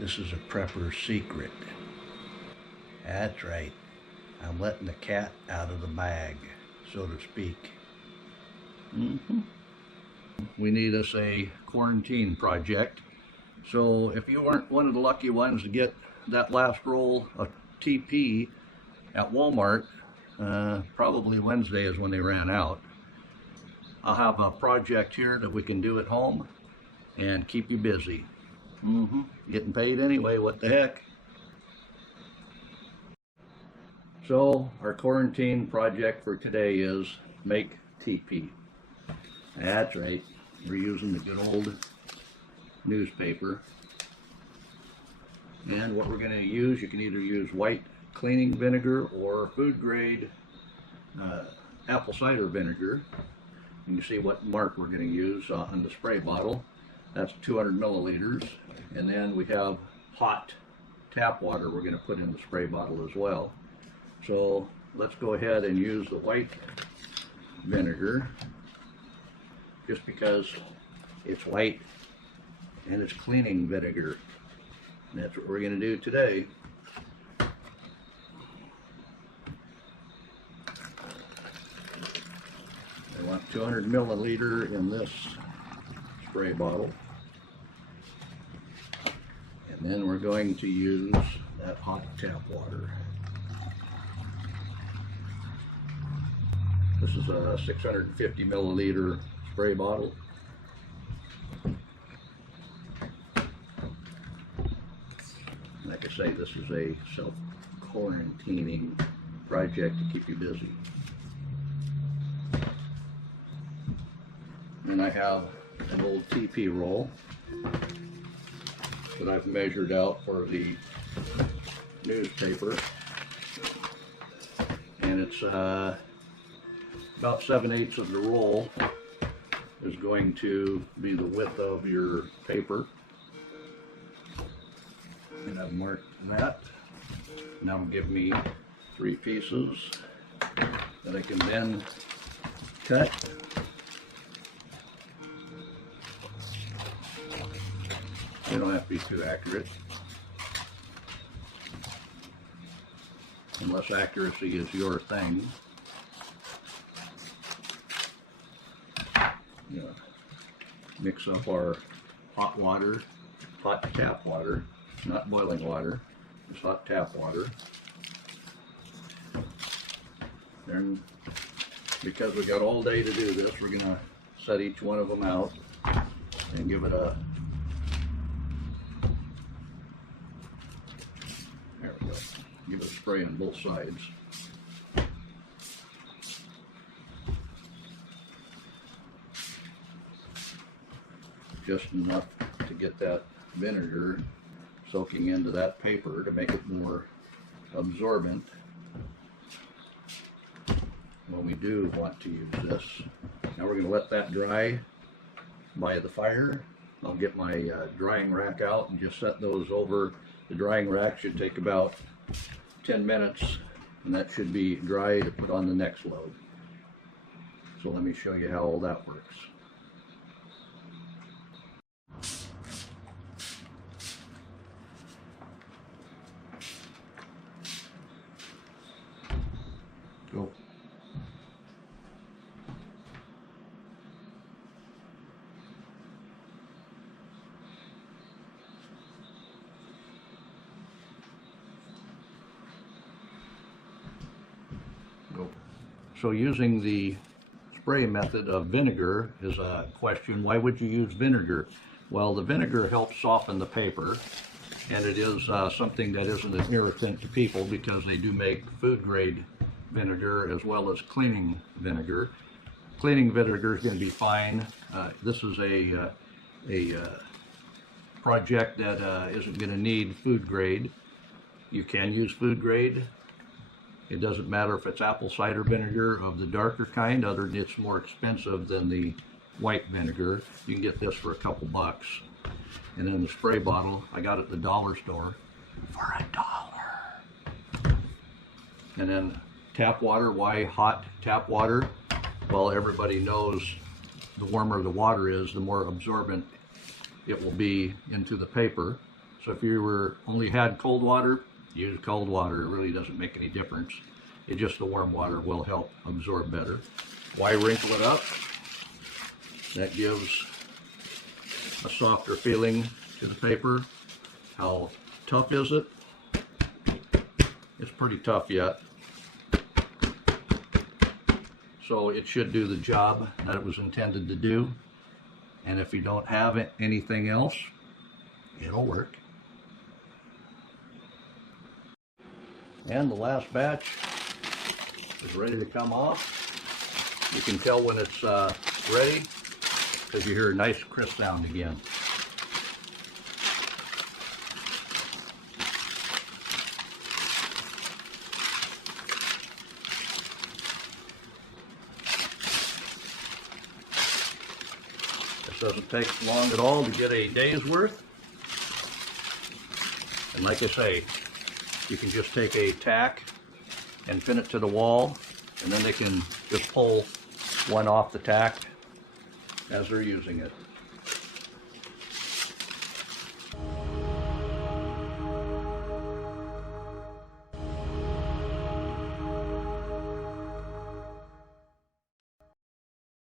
This is a prepper secret. That's right. I'm letting the cat out of the bag, so to speak. We need us a quarantine project. So if you weren't one of the lucky ones to get that last roll of TP at Walmart, probably Wednesday is when they ran out, I'll have a project here that we can do at home and keep you busy. Getting paid anyway, what the heck. So our quarantine project for today is make TP. That's right, we're using the good old newspaper. And what we're going to use, you can either use white cleaning vinegar or food grade apple cider vinegar. You can see what mark we're going to use on the spray bottle. That's 200 milliliters. And then we have hot tap water we're going to put in the spray bottle as well. So let's go ahead and use the white vinegar, just because it's white and it's cleaning vinegar. And that's what we're going to do today. I want 200 milliliter in this spray bottle. And then we're going to use that hot tap water. This is a 650 milliliter spray bottle. Like I say, this is a self-quarantining project to keep you busy. And I have an old TP roll that I've measured out for the newspaper. And it's about 7/8 of the roll is going to be the width of your paper. And I've marked that. Now give me 3 pieces that I can then cut. They don't have to be too accurate, unless accuracy is your thing. Mix up our hot water, hot tap water, not boiling water, just hot tap water. And because we got all day to do this, we're going to set each one of them out and give it a, there we go, give it a spray on both sides. Just enough to get that vinegar soaking into that paper to make it more absorbent when we do want to use this. Now we're going to let that dry by the fire. I'll get my drying rack out and just set those over. The drying rack should take about 10 minutes, and that should be dry to put on the next load. So let me show you how all that works. Go. Go. So using the spray method of vinegar is a question. Why would you use vinegar? Well, the vinegar helps soften the paper, and it is something that isn't an irritant to people because they do make food grade vinegar as well as cleaning vinegar. Cleaning vinegar is going to be fine. This is a project that isn't going to need food grade. You can use food grade. It doesn't matter if it's apple cider vinegar of the darker kind, other than it's more expensive than the white vinegar. You can get this for a couple bucks. And then the spray bottle, I got it at the dollar store for $1. And then tap water. Why hot tap water? Well, everybody knows the warmer the water is, the more absorbent it will be into the paper. So if you only had cold water, use cold water. It really doesn't make any difference. It's just the warm water will help absorb better. Why wrinkle it up? That gives a softer feeling to the paper. How tough is it? It's pretty tough yet. So it should do the job that it was intended to do. And if you don't have anything else, it'll work. And the last batch is ready to come off. You can tell when it's ready because you hear a nice crisp sound again. This doesn't take long at all to get a day's worth. And like I say, you can just take a tack and pin it to the wall, and then they can just pull one off the tack as they're using it.